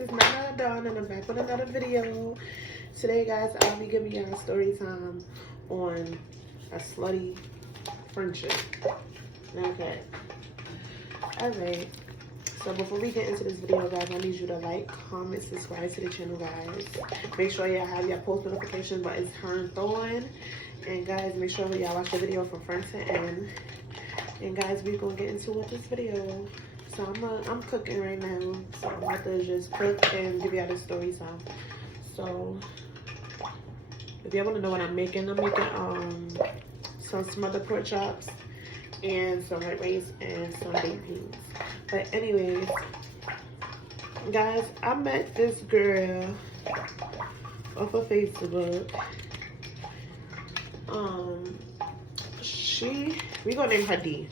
it's Nana Dawn and I'm back with another video. Today guys, I'll be giving y'all story time on a slutty friendship. Okay. Alright. So before we get into this video guys, I need you to like, comment, subscribe to the channel guys. Make sure y'all have your post notification buttons turned on. And guys, make sure y'all watch the video from front to end. And guys, we're gonna get into this video. So I'm cooking right now. So I'm about to just cook and give y'all the story time. So if y'all wanna know what I'm making some smothered pork chops and some white rice and some baked beans. But anyways, guys, I met this girl off of Facebook. We gonna name her D.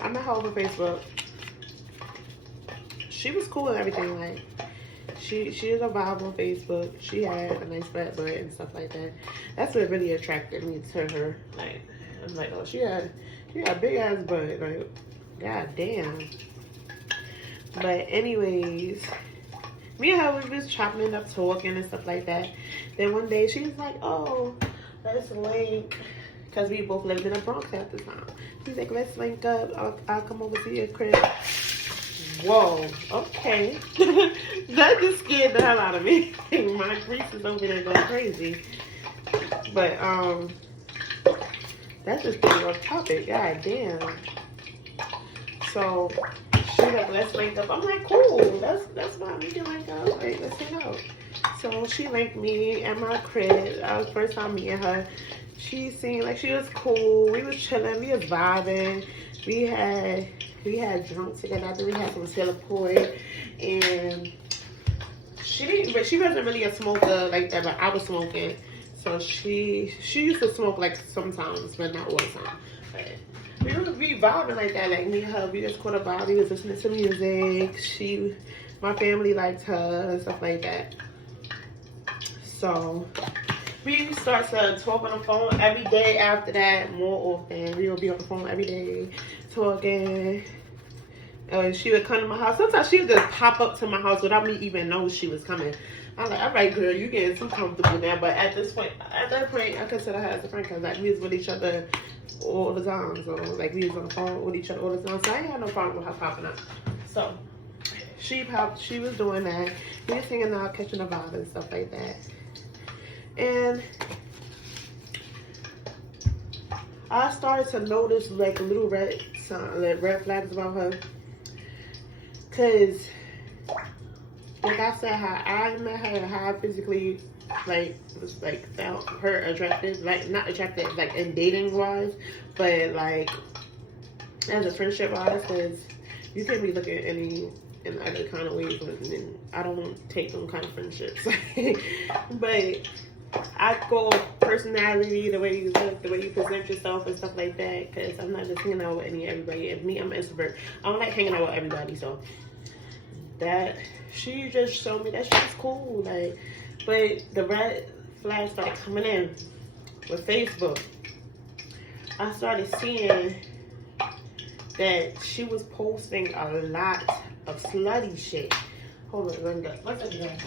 I met her over Facebook. She was cool and everything. Like she is a vibe on Facebook. She had a nice flat butt and stuff like that. That's what really attracted me to her. Like I'm like, oh, she had a big ass butt. Like, god damn. But anyways, me and her was just chopping it up, talking and stuff like that. Then one day she was like, oh, let's link. Because we both lived in the Bronx at the time. She's like, let's link up. I'll come over to your crib. Whoa, okay. That just scared the hell out of me. My grease is over there going crazy. But, that's just getting off topic. God damn. So, she's like, let's link up. I'm like, cool. That's fine. We can link up. Like, let's hang out. So, she linked me at my crib. I was first time meeting her. She seemed like she was cool. We was chilling. We was vibing. We had drunk together. I think we had some teleport. And she wasn't really a smoker like that, but I was smoking. So she used to smoke like sometimes, but not all the time. But we vibing like that. Like me and her, we just caught a vibe. We was listening to music. My family liked her and stuff like that. So we start to talk on the phone every day after that, more often. We would be on the phone every day, talking. She would come to my house. Sometimes she would just pop up to my house without me even knowing she was coming. I'm like, all right, girl, you getting too comfortable now. But at that point, I consider her as a friend because like we was with each other all the time. So like we was on the phone with each other all the time. So I ain't had no problem with her popping up. So she was doing that. We was hanging out, catching a vibe and stuff like that. And I started to notice like little red flags about her. Cause like I said, how I met her, how I physically was found her attractive, like not attractive like in dating wise, but like as a friendship wise, cause you can be looking in other kind of ways, and I don't take them kind of friendships. But I go personality, the way you look, the way you present yourself and stuff like that, because I'm not just hanging out with everybody. And me, I'm an introvert. I don't like hanging out with everybody, so that she just showed me that she was cool. Like, but the red flags started coming in with Facebook. I started seeing that she was posting a lot of slutty shit. Hold on, let me go. What's up, guys?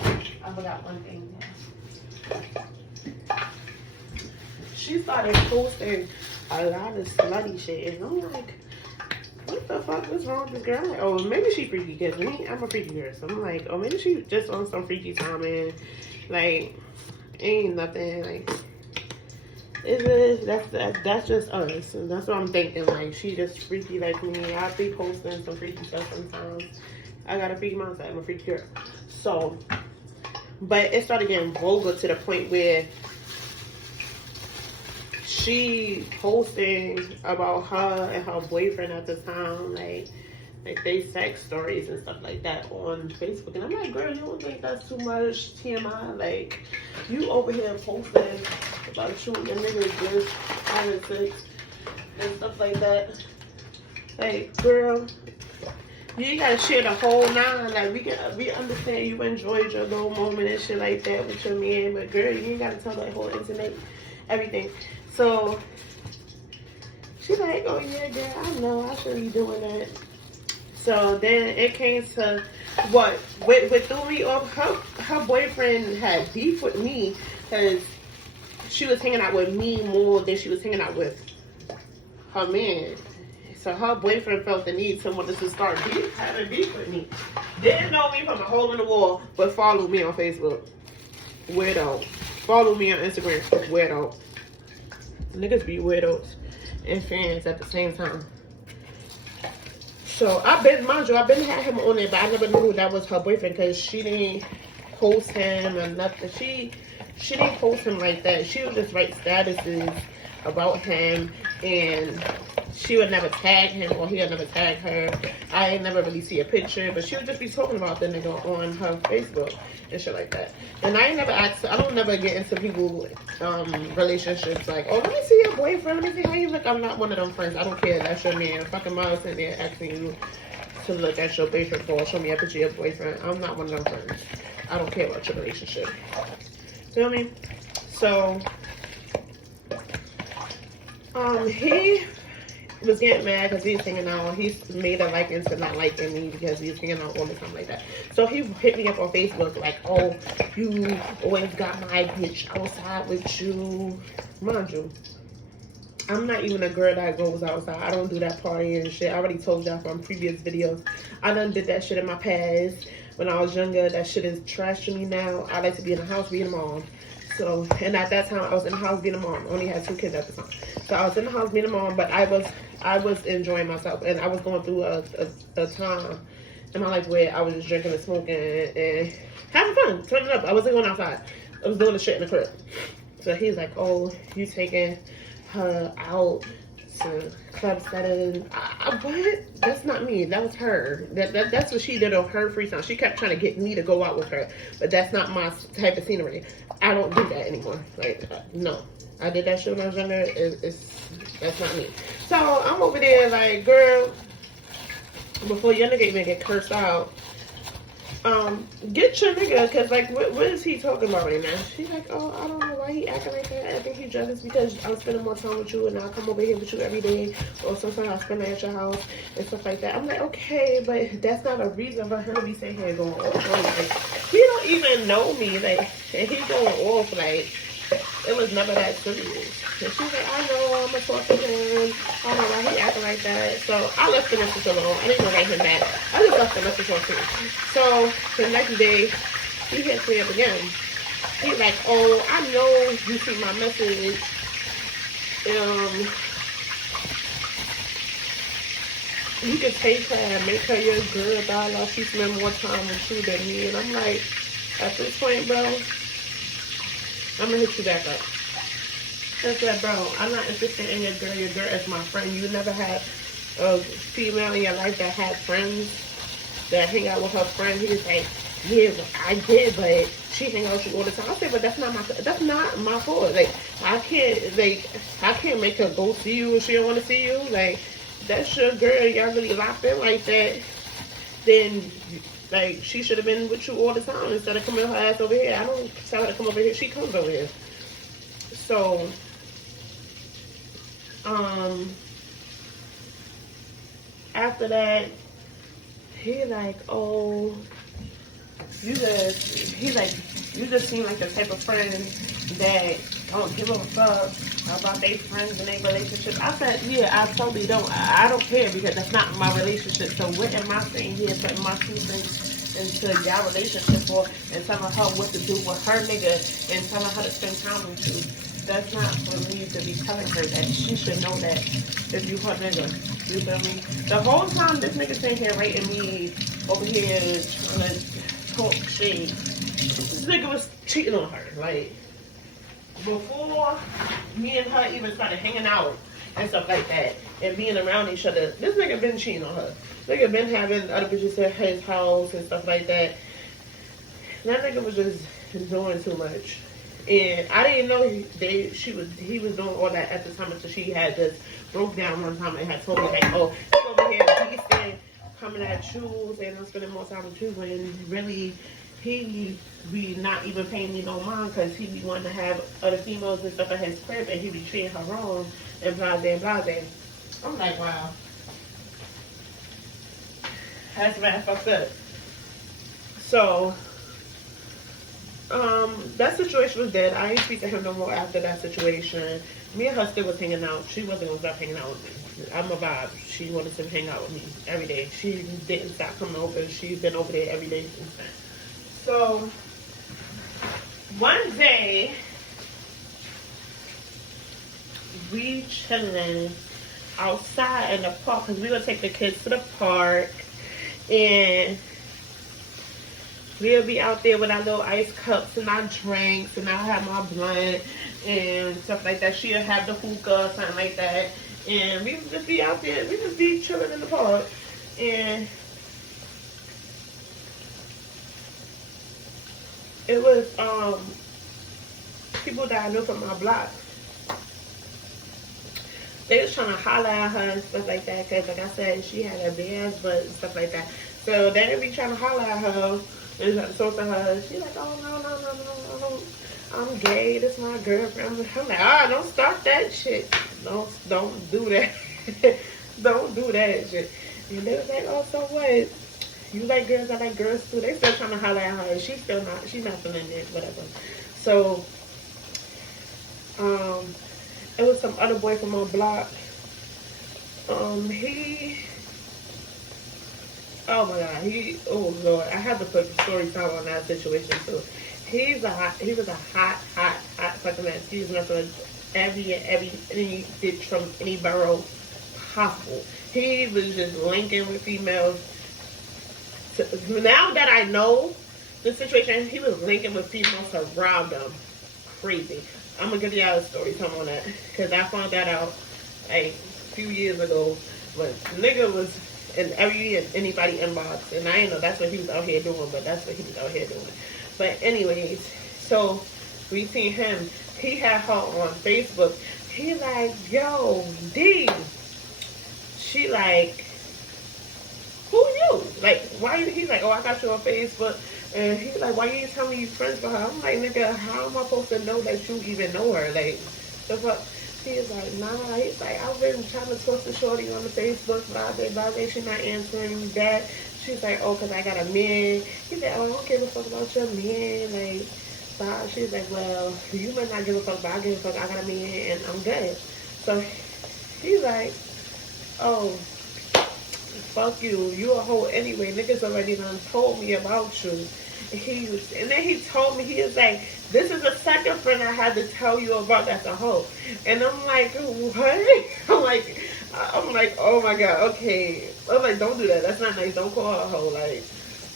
I forgot one thing. She started posting a lot of slutty shit, and I'm like, what the fuck was wrong with this girl? Like, oh, maybe she freaky, because I'm a freaky girl, so I'm like, oh, maybe she just on some freaky time, and like, ain't nothing, like, that's just us, and that's what I'm thinking. Like, she just freaky like me. I be posting some freaky stuff sometimes. I got a freaky mindset. I'm a freaky girl. So, but it started getting vulgar to the point where she posting about her and her boyfriend at the time, like they sex stories and stuff like that on Facebook. And I'm like, girl, you don't think that's too much TMI? Like, you over here posting about you and your niggas just having sex and stuff like that. Like, girl, you ain't gotta share the whole nine. Like, we understand you enjoyed your little moment and shit like that with your man, but girl, you ain't gotta tell that whole internet everything. So she's like, oh yeah, girl, I know I shouldn't be doing that. So then it came to what threw me off, her boyfriend had beef with me because she was hanging out with me more than she was hanging out with her man. So her boyfriend felt the need to want to start having beef with me. Didn't know me from a hole in the wall, but followed me on Facebook. Weirdo. Follow me on Instagram. Weirdo. Niggas be weirdos and fans at the same time. So I've been had him on there, but I never knew that was her boyfriend because she didn't post him or nothing. She didn't post him like that. She would just write statuses about him, and she would never tag him or he would never tag her. I never really see a picture, but she would just be talking about the nigga on her Facebook and shit like that. And I ain't never asked, I don't never get into people relationships like, oh, let me see your boyfriend, let me see how you look. I'm not one of them friends. I don't care. That's your man. Fucking mom sitting there asking you to look at your boyfriend for, show me a picture of your boyfriend. I'm not one of them friends. I don't care about your relationship. Feel me? So he was getting mad because he's hanging out. He made a liking to not liking me because he's hanging out all the time like that. So he hit me up on Facebook like, oh, you always got my bitch outside with you. Mind you, I'm not even a girl that goes outside. I don't do that party and shit. I already told y'all from previous videos. I done did that shit in my past. When I was younger, that shit is trash to me now. I like to be in the house being a mom. So, and at that time, I was in the house being a mom. Only had 2 kids at the time. So I was in the house being a mom, but I was enjoying myself. And I was going through a time in my life where I was just drinking and smoking and having fun, turning up. I wasn't going outside. I was doing the shit in the crib. So he's like, oh, you taking her out to club setting. What? That's not me. That was her. That's what she did on her free time. She kept trying to get me to go out with her, but that's not my type of scenery. I don't do that anymore. Like, no. I did that shit when I was younger. That's not me. So I'm over there like, girl, before your nigga even get cursed out, get your nigga, because like what is he talking about right now? She's like, oh, I don't know why he acting like that. I think he's jealous because I'm spending more time with you and I come over here with you every day, or sometimes I spend it at your house and stuff like that. I'm like, okay, but that's not a reason for him to be sitting here going off on me. Like, he don't even know me, like, and he's going off like it was never that serious. And she's like, I know, I'm gonna talk to him. I don't know why he acting like that. So I left the message alone. I didn't write him back. I just left the message on too. So the next day, he hits me up again. He's like, oh, I know you see my message. You can take her and make her your girl, dollar. She spend more time with you than me. And I'm like, at this point, bro, I'm gonna hit you back up. I said, bro, I'm not interested in your girl. Your girl is my friend. You never had a female in your life that had friends that hang out with her friends. He was like, yeah, I did, but she hang out with you all the time. I said, but that's not my fault. Like, I can't make her go see you if she don't want to see you. Like, that's your girl. Y'all really locked in like that. Then, like, she should have been with you all the time instead of coming her ass over here. I don't tell her to come over here. She comes over here. So, after that, he like, oh, you just seem like the type of friend that don't give a fuck about their friends and their relationship. I said, yeah, I totally don't. I don't care because that's not my relationship. So what am I saying here, putting my 2 cents into y'all relationship for and telling her what to do with her nigga and telling her to spend time with you? That's not for me to be telling her that. She should know that if you her nigga. You feel me? The whole time this nigga sitting here rating me over here trying to talk shit, this nigga was cheating on her. Like, before me and her even started hanging out and stuff like that and being around each other, this nigga been cheating on her. Nigga been having other bitches at his house and stuff like that. That nigga was just doing too much. And I didn't know he was doing all that at the time until she had just broke down one time and had told me like, oh, he's over here beasting, coming at you, saying I'm spending more time with you, when really he be not even paying me no mind because he be wanting to have other females and stuff at his crib and he be treating her wrong and blase and blase. I'm like, wow. That's mad fucked up. So, that situation was dead. I didn't speak to him no more after that situation. Me and her still was hanging out. She wasn't gonna stop hanging out with me. I'm a vibe. She wanted to hang out with me every day. She didn't stop coming over. She's been over there every day since then. So one day we chilling outside in the park because we gonna take the kids to the park, and we'll be out there with our little ice cups and our drinks, and I'll have my blunt and stuff like that. She'll have the hookah or something like that. And we just be out there. We just be chilling in the park. And it was people that I knew from my block. They was trying to holler at her and stuff like that. Because like I said, she had a big ass butt and stuff like that. So they be trying to holler at her. And I talk to her, she's like, oh, no, I'm gay, this is my girlfriend. I'm like, don't start that shit. Don't do that. Don't do that shit. And they was like, oh, so what? You like girls, I like girls too. They still trying to holler at her. She's not feeling it, whatever. So, it was some other boy from my block. Oh my God, oh Lord, I have to put story time on that situation too. He was a hot fucking man. He was messing with any bitch from any borough possible. He was just linking with females. Now that I know the situation, he was linking with females around them. Crazy. I'm gonna give y'all a story time on that because I found that out a few years ago. But nigga was in anybody inbox, and I didn't know that's what he was out here doing, but that's what he was out here doing. But anyways, so we seen him. He had her on Facebook. He like, yo, D. She like, who you? Like, why? He's like, oh, I got you on Facebook. And he's like, why you tell me you friends with her? I'm like, nigga, how am I supposed to know that you even know her? Like, the fuck? He's like, nah. He's like, I've been trying to talk to shorty on the Facebook, blah, she not answering me back. She's like, oh, because I got a man. He's like, oh, I don't give a fuck about your man. Like, blah. She's like, well, you might not give a fuck, but I give a fuck. I got a man, and I'm good. So he's like, oh, fuck you. You a hoe anyway. Niggas already done told me about you. And then he told me, he was like, this is the second friend I had to tell you about that's a hoe. And I'm like, what? I'm like, oh my God, okay. I'm like, don't do that. That's not nice. Don't call her a hoe. Like,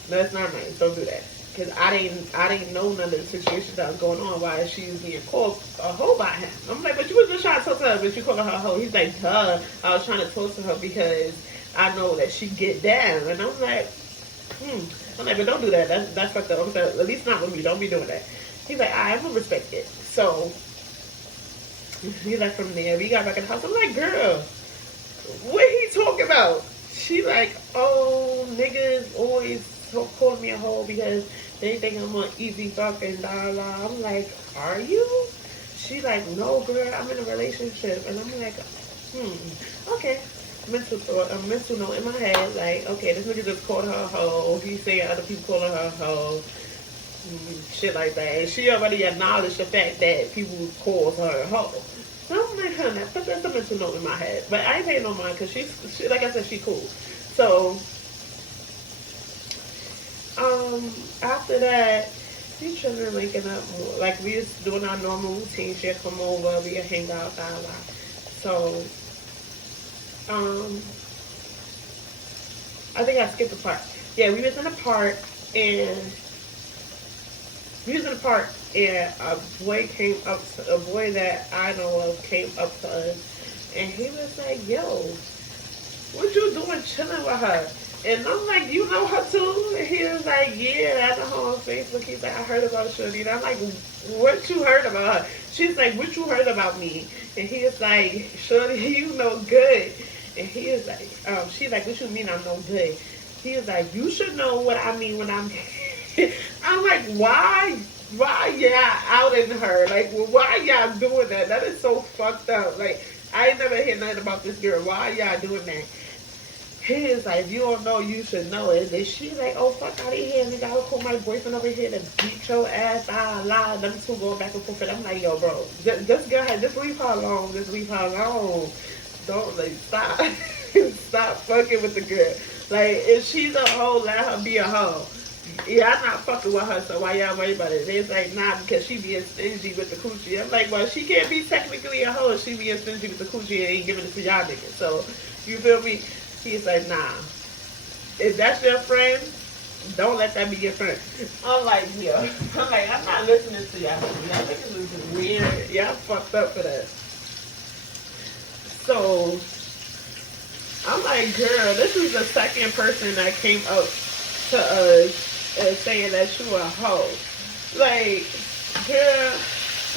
that's not nice. Don't do that. Because I didn't know none of the situations that was going on while she was being called a hoe by him. I'm like, but you was just trying to talk to her, but you called her a hoe. He's like, duh. I was trying to talk to her because I know that she get down. And I'm like, I'm like, but don't do that. That's fucked up. I'm like, at least not with me. Don't be doing that. He's like, I'm gonna respect it. So he's like, from there, we got back in the house. I'm like, girl, what he talking about? She like, oh, niggas always calling me a hoe because they think I'm an easy fuck and blah blah. I'm like, are you? She like, no, girl, I'm in a relationship. And I'm like, okay. Mental thought, a mental note in my head, like, okay, this nigga just called her a hoe. He's saying other people calling her a hoe. Shit like that. And she already acknowledged the fact that people call her a hoe. So I'm like, huh, that's a mental note in my head. But I ain't paying no mind because she, like I said, she cool. So, after that, we chilling, linking up more. Like, we was doing our normal routine. She'd come over, we'd hang out, blah, blah. So, I think I skipped the part. Yeah, we was in the park, and a boy that I know of came up to us, and he was like, yo, what you doing chilling with her? And I'm like, you know her too? And he was like, yeah, I know her on Facebook. He's like, I heard about Shorty. And I'm like, what you heard about her? She's like, what you heard about me? And he was like, Shorty, you know good. And he is like, she's like, what you mean I'm no good? He is like, you should know what I mean when I'm I'm like, why y'all outing her? Like, why y'all doing that? That is so fucked up. Like, I ain't never heard nothing about this girl. Why y'all doing that? He is like, you don't know, you should know it. And she's like, oh, fuck out of here. Nigga, I would call my boyfriend over here to beat your ass. Lie. Them two going back and forth. And I'm like, yo, bro, just go ahead. Just leave her alone. Just leave her alone. Don't, like, stop. Stop fucking with the girl. Like, if she's a hoe, let her be a hoe. Yeah, I'm not fucking with her, so why y'all worry about it? It's like, nah, because she being stingy with the coochie. I'm like, well, she can't be technically a hoe if she being stingy with the coochie and ain't giving it to y'all niggas. So, you feel me? He's like, nah. If that's your friend, don't let that be your friend. I'm like, yeah. I'm like, I'm not listening to y'all. Y'all niggas is just weird. Y'all fucked up for that. So, I'm like, girl, this is the second person that came up to us and saying that you a hoe. Like, girl,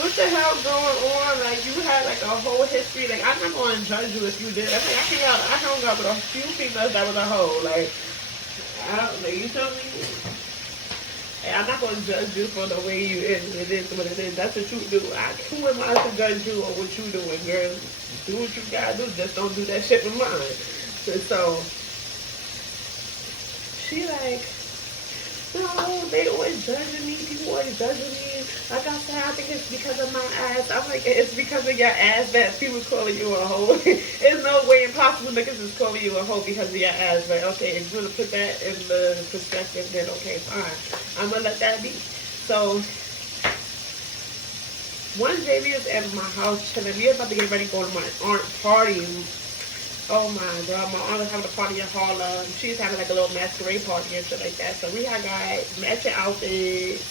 what the hell going on? Like, you had like a whole history. Like, I'm not going to judge you if you did. I mean, I hung out with a few females that was a hoe. Like, you feel me? And I'm not going to judge you for the way you is. It is what it is. That's what you do. Who am I to judge you on what you doing, girl? Do what you got to do. Just don't do that shit with mine. So she like, no, they always judging me. People always judging me. Like I said, I think it's because of my ass. I'm like, it's because of your ass that people calling you a hoe. There's no way impossible niggas is calling you a hoe because of your ass. But okay, if you want to put that in the perspective, then okay, fine. I'm going to let that be. So, one day we was at my house chilling. We was about to get ready to go to my aunt's party. Oh my god, my aunt was having a party in Harlem. She's having like a little masquerade party and shit like that. So we had got matching outfits.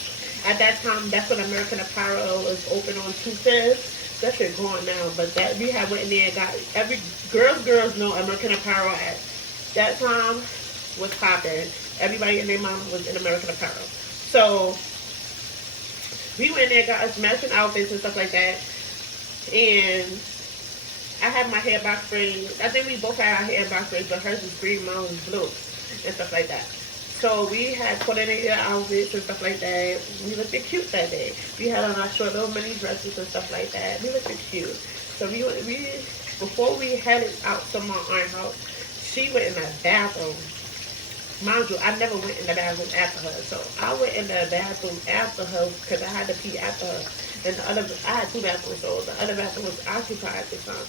At that time, that's when American Apparel was open on 2/5. That shit going now. But that we had went in there and got every girls know American Apparel at that time was popping. Everybody and their mom was in American Apparel. So we went in there, got us matching outfits and stuff like that. And I had my hair box braid. I think we both had our hair box braids, but hers was green, mine was blue, and stuff like that. So we had coordinated outfits and stuff like that. We looked cute that day. We had on our short little mini dresses and stuff like that. We looked cute. So we before we headed out to my aunt's house, she went in the bathroom. Mind you, I never went in the bathroom after her. So I went in the bathroom after her because I had to pee after her. And I had two bathrooms, so the other bathroom was occupied at the time.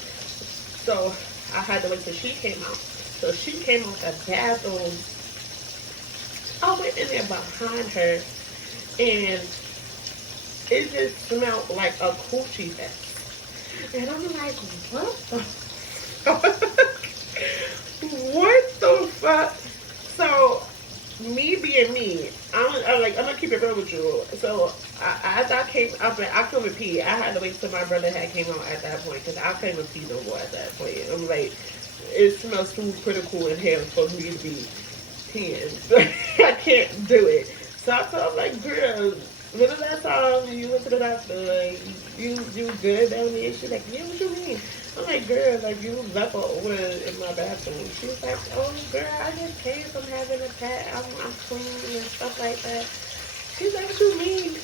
So I had to wait till she came out. So she came out the bathroom. I went in there behind her, and it just smelled like a coochie fest. And I'm like, what the fuck? What the fuck? So, me being me, I'm gonna keep it real with you. So, after I came up, I couldn't pee. I had to wait till my brother had came out at that point, because I couldn't pee no more at that point. I'm like, it smells too critical in here for me to be peeing. I can't do it. So I told him, like, girl, when the last time you went to the doctor, like, you good down there? She's like, yeah, what you mean? I'm like, girl, like, you left her over in my bathroom. She's like, oh, girl, I just came from having a pet. I'm clean and stuff like that. She's like, what you mean?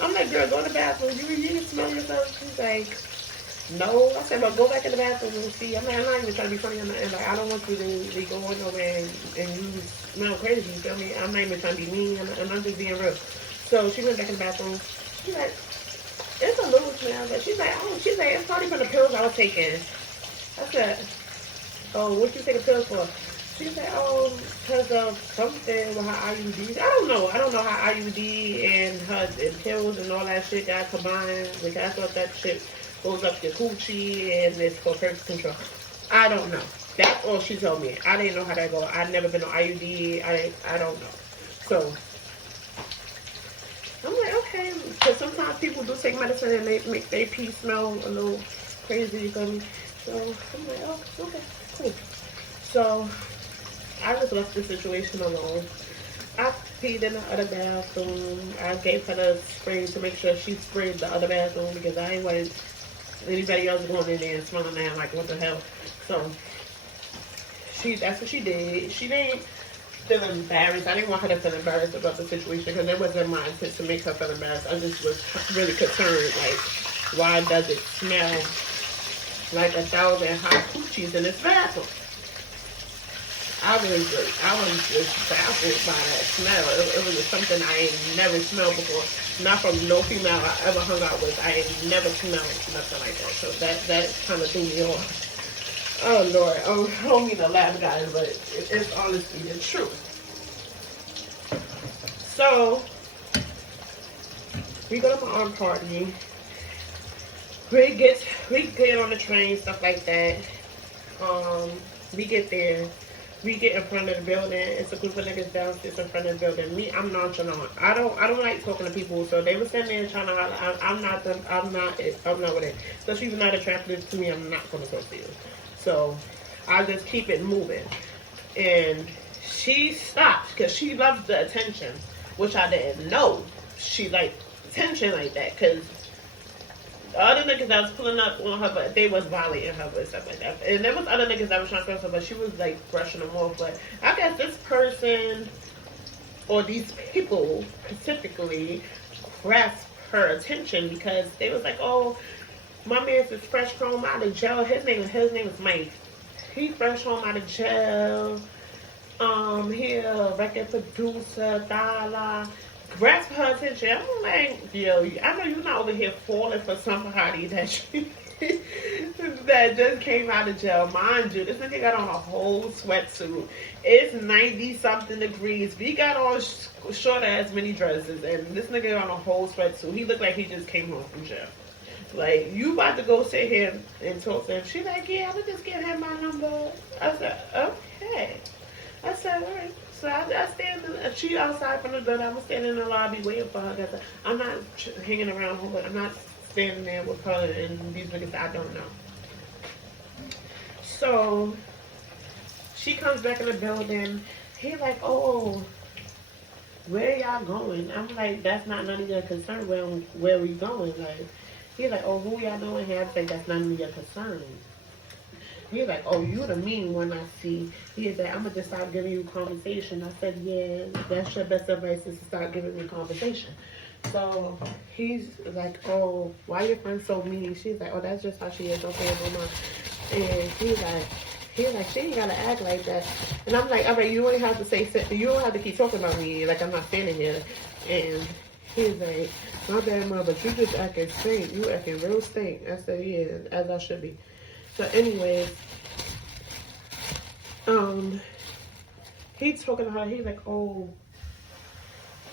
I'm like, girl, go in the bathroom. You didn't smell yourself? She's like, no. I said, well, go back in the bathroom and see. I'm like, I'm not even trying to be funny. I'm like, I don't want you to be going over and you smell crazy. You feel me? I'm not even trying to be mean. I'm just being real. So she went back in the bathroom. She's like, it's a little smell, but she's like, it's probably from the pills I was taking. I said, oh, what you taking pills for? She said, oh, because of something with her IUDs. I don't know how IUD and her and pills and all that shit got combined. Like, I thought that shit goes up your coochie and it's for birth control. I don't know. That's all she told me. I didn't know how that go. I've never been on IUD. I don't know. So I'm like, okay, because sometimes people do take medicine and they make their pee smell a little crazy, you feel me? So I'm like, oh, okay, cool. So I just left the situation alone. I peed in the other bathroom. I gave her the spray to make sure she sprayed the other bathroom because I ain't want anybody else going in there and smelling that, like, what the hell. So that's what she did. She didn't feel embarrassed. I didn't want her to feel embarrassed about the situation because it wasn't my intent to make her feel embarrassed. I just was really concerned, like, why does it smell like 1,000 hot coochies in this bathroom? just baffled by that smell. It was just something I ain't never smelled before. Not from no female I ever hung out with. I ain't never smelled nothing like that. So that kind of threw me off. Oh Lord, I don't mean to laugh, guys, but it's honestly the truth. So we go to my aunt party. We get on the train, stuff like that. We get there. We get in front of the building. It's a group of niggas downstairs in front of the building. Me, I'm nonchalant. I don't like talking to people. So they were sitting there trying to holler. I'm not with it. So she's not attracted to me. I'm not gonna talk to you. So I just keep it moving. And she stopped because she loves the attention, which I didn't know. She liked attention like that because the other niggas that was pulling up on her, but they was violating her and stuff like that. And there was other niggas that was trying to cross her, but she was like brushing them off. But I guess this person or these people specifically grasped her attention because they was like, "Oh, my man's is fresh home out of jail. His name is Mike. He fresh home out of jail. He a record producer, da grasp her attention." I'm like, yo, I know you're not over here falling for somebody that that just came out of jail. Mind you, this nigga got on a whole sweatsuit. It's 90-something degrees. We got on short ass mini dresses, and this nigga got on a whole sweatsuit. He looked like he just came home from jail. Like, you about to go sit here and talk to him. She like, yeah, I'm gonna just give him my number. I said, okay. I said, all right. So I stand, she outside from the building. I'm standing in the lobby waiting for her. Cause I'm not hanging around her, but I'm not standing there with her and these niggas I don't know. So she comes back in the building. He like, oh, where y'all going? I'm like, that's not none of your concern. Where we going? Like, he's like, oh, who y'all doing here? I think that's none of your concern. He's like, oh, you the mean one I see. He's like, I'm going to just start giving you conversation. I said, yeah, that's your best advice is to start giving me conversation. So he's like, oh, why your friend so mean? She's like, oh, that's just how she is. Okay, mama. And he's like, she ain't got to act like that. And I'm like, all right, you don't have to say, you don't have to keep talking about me like I'm not standing here. And he's like, my bad, mom, but you just acting stink. You acting real stink. I said, yeah, as I should be. So anyways, he's talking to her. He's like, oh,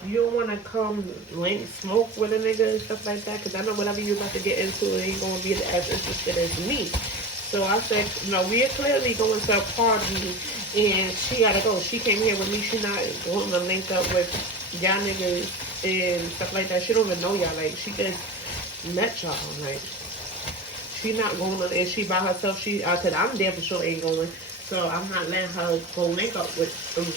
you don't want to come link smoke with a nigga and stuff like that? Because I know whatever you're about to get into, it ain't going to be as interested as me. So I said, no, we're clearly going to a party, and she got to go. She came here with me. She not going to link up with y'all niggas and stuff like that. She don't even know y'all. Like, she just met y'all. Like, she not going to, and she by herself. Cause I'm there for sure ain't going. So I'm not letting her go link up with,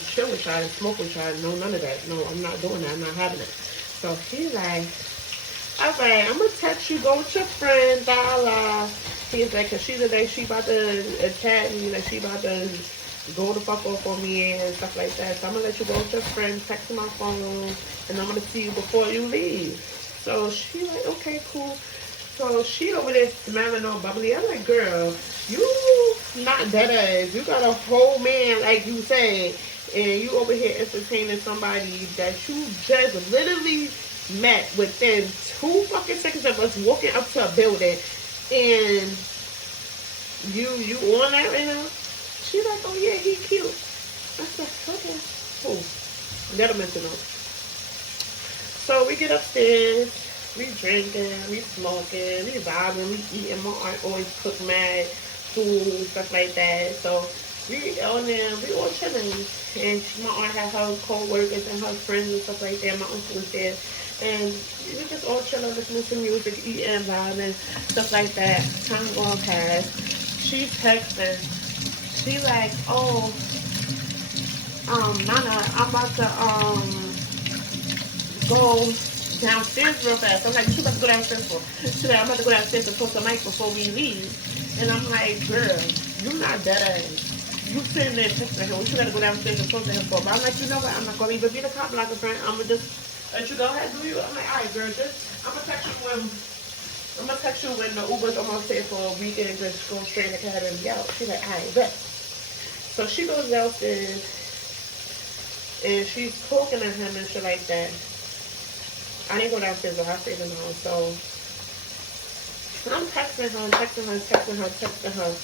chill with y'all and smoke with y'all. No, none of that. No, I'm not doing that. I'm not having it. So he's like, all right, I'm gonna text you. Go with your friend, Dala. He's like, cause she today she about to attack me. Like she about to go the fuck off on me and stuff like that. So I'm gonna let you go with your friend. Text my phone, and I'm gonna see you before you leave. So she like, okay, cool. So she over there smelling all bubbly. I'm like, girl, you not dead ass. You got a whole man, like you said, and you over here entertaining somebody that you just literally met within 2 fucking seconds of us walking up to a building, and you on that right now? She's like, oh yeah, he cute. I said, okay, cool. Never meant to know. So we get upstairs. We drinking, we smoking, we vibing, we eating. My aunt always cook mad food, stuff like that. So we on there, we all chilling. And my aunt had her co-workers and her friends and stuff like that. My uncle was there. And we were just all chilling, listening to music, eating, vibing, stuff like that. Time going past. She's texting. She like, oh, Nana, I'm about to go downstairs real fast. I'm like, what you about to go downstairs for? She's like, I'm about to go downstairs and talk to Mike before we leave. And I'm like, girl, you're not that ass. You sitting there texting him. What you gotta go downstairs and talk to him for? But I'm like, you know what? I'm not gonna even be the cop blocker friend. I'm gonna just let you go ahead, do you? I'm like, all right, girl, I'm gonna text you when the Uber's almost here for a weekend. Just go straight in the cab and be out. She's like, all right, bet. So she goes downstairs and she's talking to him and shit like that. I didn't go downstairs, but I stayed in the house. So I'm texting her.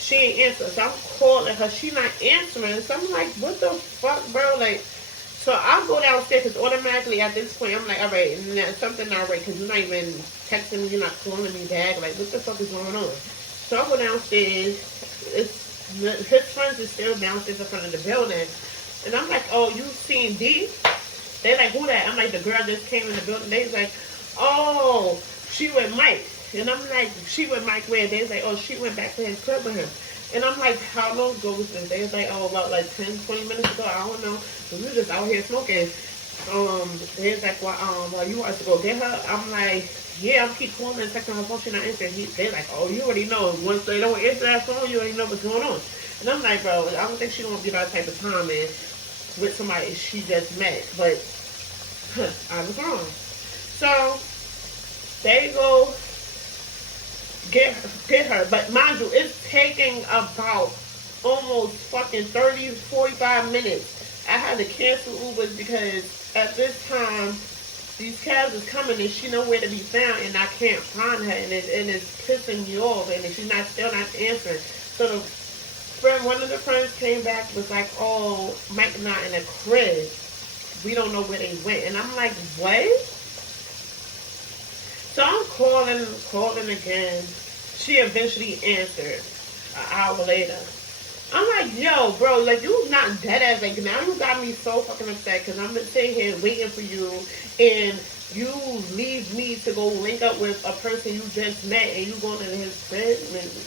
She ain't answer. So I'm calling her. She not answering. So I'm like, what the fuck, bro? Like, so I go downstairs because automatically at this point I'm like, all right, something not right because you're not even texting me, you're not calling me back. Like, what the fuck is going on? So I go downstairs. His friends is still downstairs in front of the building. And I'm like, oh, you seen D? They're like, who that? I'm like, the girl just came in the building. They's like, oh, she with Mike. And I'm like, she with Mike where? They's like, oh, she went back to his club with him. And I'm like, how long ago was this? They was like, oh, about like 10, 20 minutes ago. I don't know. We were just out here smoking. They was like, well, you want to go get her? I'm like, yeah, I'm keep calling and texting her phone. She not answering. They're like, oh, you already know. Once they don't answer that phone, you already know what's going on. And I'm like, bro, I don't think she gonna be that type of time and with somebody she just met. But I was wrong. So they go get her. But mind you, it's taking about almost fucking 30, 45 minutes. I had to cancel Ubers because at this time, these cabs is coming and she nowhere to be found and I can't find her and it's pissing me off and she's still not answering. So one of the friends came back was like, oh, Mike not in a crib. We don't know where they went. And I'm like, what? So I'm calling again. She eventually answered an hour later. I'm like, yo, bro, like, you not dead ass. Like, now you got me so fucking upset because I'm sitting here waiting for you and you leave me to go link up with a person you just met and you going to his crib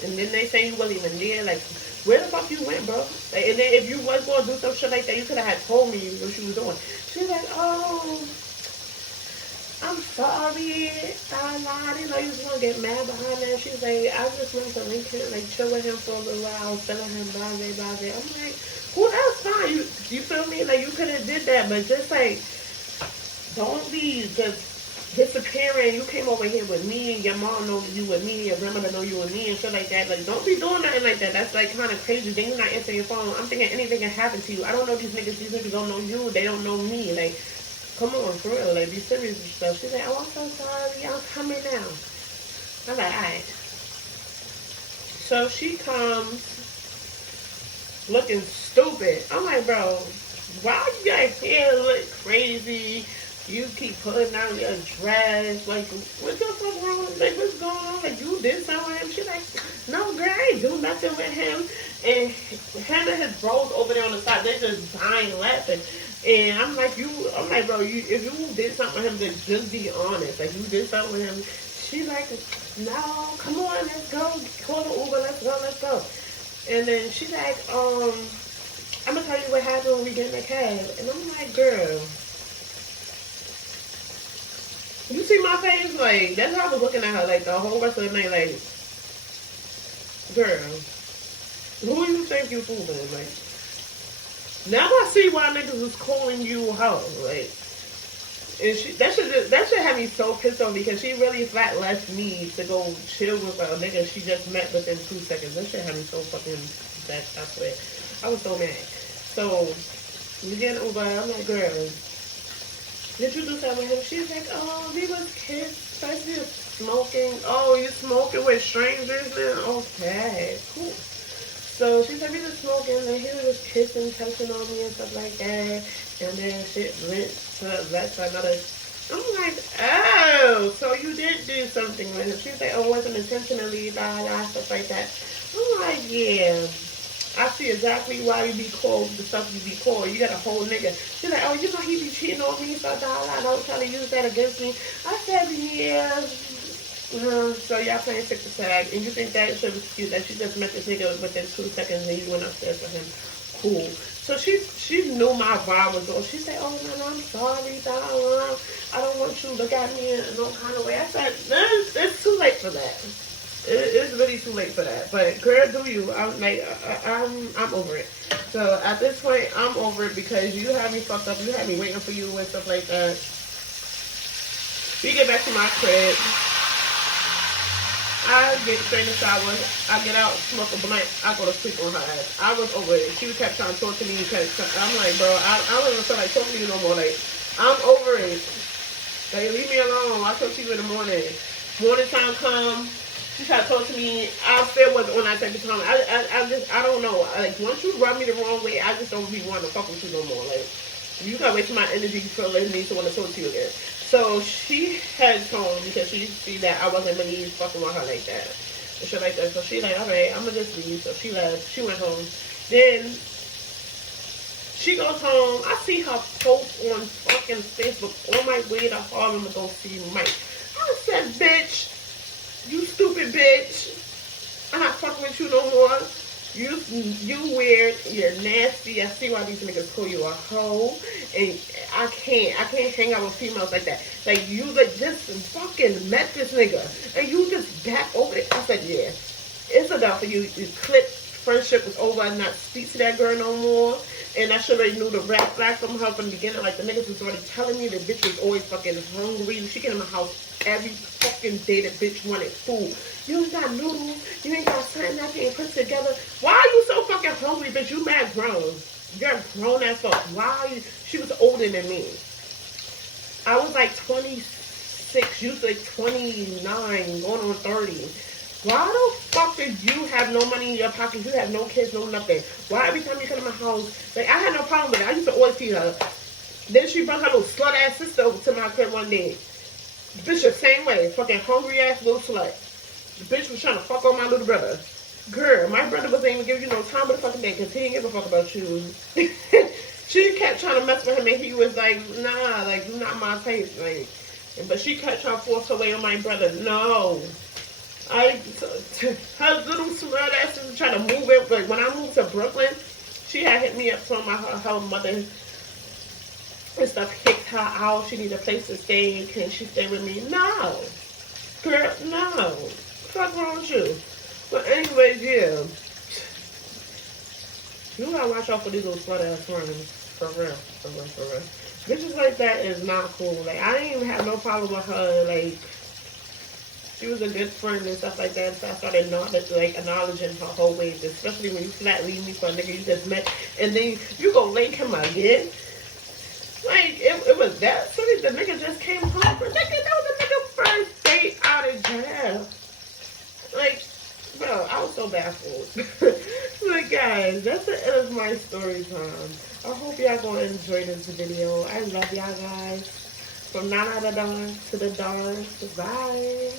and then they say you wasn't even there. Like, where the fuck you went, bro? Like, and then if you was going to do some shit like that, you could have told me what you was doing. She's like, oh, I'm sorry. I didn't know you was going to get mad behind that. She's like, I just went to link him, like, chill with him for a little while, telling him, blase. I'm like, well, that's fine. You feel me? Like, you could have did that, but just, like, don't be just disappearing. You came over here with me, your mom knows you with me, your grandmother know you with me, and shit like that. Like, don't be doing nothing like that. That's, like, kind of crazy. Then you're not answering your phone. I'm thinking anything can happen to you. I don't know these niggas. These niggas don't know you. They don't know me. Like, come on, for real. Like, be serious and stuff. She's like, oh, I'm so sorry. I'm coming now. I'm like, alright. So she comes looking stupid. I'm like, bro, why you guys here look crazy? You keep putting on your dress. Like, what the fuck wrong? Like, what's going on? Like, you did something with him? She's like, no, girl, I ain't do nothing with him. And him and his bros over there on the side, they just dying laughing. And I'm like, bro, if you did something with him, then just be honest. Like, you did something with him. She's like, no, come on, let's go. Call the Uber, let's go. And then she's like, I'm going to tell you what happened when we get in the cab. And I'm like, girl, you see my face? Like, that's how I was looking at her, like, the whole rest of the night, like, girl, who you think you fooling? Like, now I see why niggas is calling you hoe. Like, and that should have me so pissed off because she really flat left me to go chill with a nigga she just met within 2 seconds. That should have me so fucking vexed, I swear. I was so mad. So, we get an Uber, I'm like, girl, did you do something with him? She's like, oh, we was kids. First we was smoking. Oh, you smoking with strangers now? Okay, cool. So she said we was smoking and he was kissing, touching on me and stuff like that. And then shit went to another. I'm like, oh, so you did do something with him. She's like, oh, it wasn't intentionally, stuff like that. I'm like, yeah. I see exactly why you be called the stuff you be called. You got a whole nigga. She's like, oh, you know he be cheating on me, so don't try to use that against me. I said, yeah. So y'all playing tick the tag, and you think that should excuse that she just met this nigga within 2 seconds and you went upstairs for him. Cool. So she knew my vibe was on. She said, oh, no, I'm sorry, I don't want you to look at me in no kind of way. I said, it's too late for that. It's really too late for that. But girl, do you? I'm like, I'm over it. So at this point, I'm over it because you had me fucked up. You had me waiting for you and stuff like that. We get back to my crib. I get straight in the shower. I get out, smoke a blunt. I go to sleep on her ass. I was over it. She kept trying to talk to me because I'm like, bro, I don't even feel like talking to you no more. Like, I'm over it. Like, leave me alone. I'll talk to you in the morning. Morning time come. She tried to talk to me. I feel what when I take the time. I don't know. Like, once you rub me the wrong way, I just don't be wanting to fuck with you no more. Like, you gotta waste my energy for letting me to want to talk to you again. So she heads home because she see that I wasn't really fucking with her like that. And shit like that. So she like, alright, I'm gonna just leave. So she left. She went home. Then she goes home. I see her post on fucking Facebook on my way to Harlem to go see Mike. I said, bitch, you stupid bitch. I'm not fucking with you no more. You weird, you're nasty. I see why these niggas call you a hoe. And I can't hang out with females like that. Like, you like just fucking met this nigga and you just back over it. I said, yeah, it's enough for you. You clip friendship was over and not speak to that girl no more. And I should already knew the red flag from her from the beginning. Like, the niggas was already telling me the bitch was always fucking hungry. She came in my house every fucking day. The bitch wanted food. You ain't got noodles. You ain't got something that you ain't put together. Why are you so fucking hungry, bitch? You mad grown. You're grown as fuck. Why are you? She was older than me. I was like 26. You was like 29, going on 30. Why the fuck did you have no money in your pocket? You have no kids, no nothing. Why every time you come to my house, like, I had no problem with it. I used to always feed her. Then she brought her little slut ass sister over to my crib one day. The bitch the same way. Fucking hungry ass little slut. The bitch was trying to fuck on my little brother. Girl, my brother wasn't even giving you no time of the fucking day because he didn't give a fuck about you. She kept trying to mess with him and he was like, nah, like, you're not my type. Like, but she kept trying to force her way on my brother. No. Her little slut ass is trying to move it. But when I moved to Brooklyn, she had hit me up from her mother and stuff, kicked her out. She needed a place to stay. Can she stay with me? No. Girl, no. What's wrong with you? But anyways, yeah. You gotta watch out for these little slut ass friends. For real. For real, for real. Bitches like that is not cool. Like, I didn't even have no problem with her. Like, she was a good friend and stuff like that. So I started acknowledging her whole ways, especially when you flat leave me for a nigga you just met, and then you go link him again. Like, it was that silly. The nigga just came home. But nigga, that was the nigga's first date out of jail. Like, bro, I was so baffled. But guys, that's the end of my story time. I hope y'all gonna enjoy this video. I love y'all guys. From Nana to the dawn to the dawn. Bye.